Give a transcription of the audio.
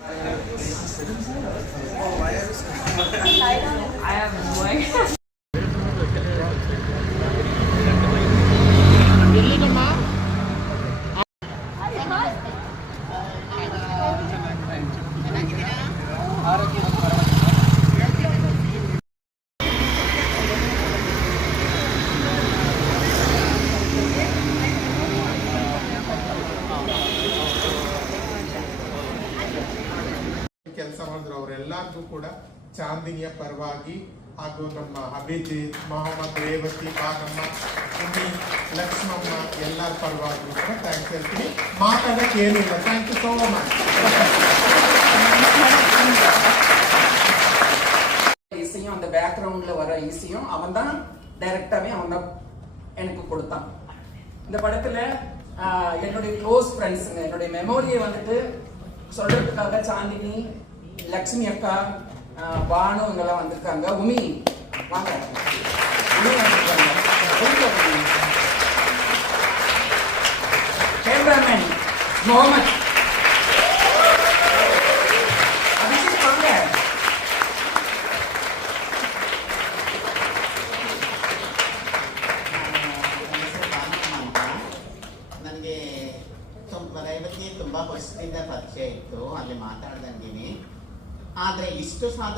I have no idea. ಕೆಲಸ ಮಾಡಿದ್ರು ಅವರೆಲ್ಲರಿಗೂ ಕೂಡ ಚಾಂದಿನಿಯ ಪರವಾಗಿ ಹಾಗೂ ನಮ್ಮ ಅಭಿಜಿತ್ ಮೊಹಮ್ಮದ್ ರೇವತಿ ಬಾಗಮ್ಮ ಉಮ್ಮಿ ಲಕ್ಷ್ಮಮ್ಮ ಎಲ್ಲರ ಪರವಾಗಿ ಕೂಡ ಥ್ಯಾಂಕ್ಸ್ ಹೇಳ್ತೀನಿ. ಮಾತಾಡಕ್ಕೆ ಏನಿಲ್ಲ. Thank you so much. ஈஸியும் அந்த பேக்ரவுண்ட்ல வர ஈஸியும் அவன் தான் டைரக்டாவே அவன் தான் எனக்கு கொடுத்தான். இந்த படத்துல என்னுடைய க்ளோஸ் ஃப்ரெண்ட்ஸுங்க என்னுடைய மெமோரியை வந்துட்டு சொல்றதுக்காக சாந்தினி, லக்ஷ்மி அக்கா, பானு இவங்கெல்லாம் வந்திருக்காங்க. உமி வாங்க, உமி வந்திருக்காங்க. கேமராமேன் முகமது, அபிஷேக் வாங்க. ನನಗೆ ರೇವತಿ ತುಂಬಾ ವರ್ಷದಿಂದ ಪರಿಚಯ ಇತ್ತು, ಅಲ್ಲಿ ಮಾತಾಡ್ದಂಗೆ. ಆದ್ರೆ ಇಷ್ಟು ಸಾಧನೆ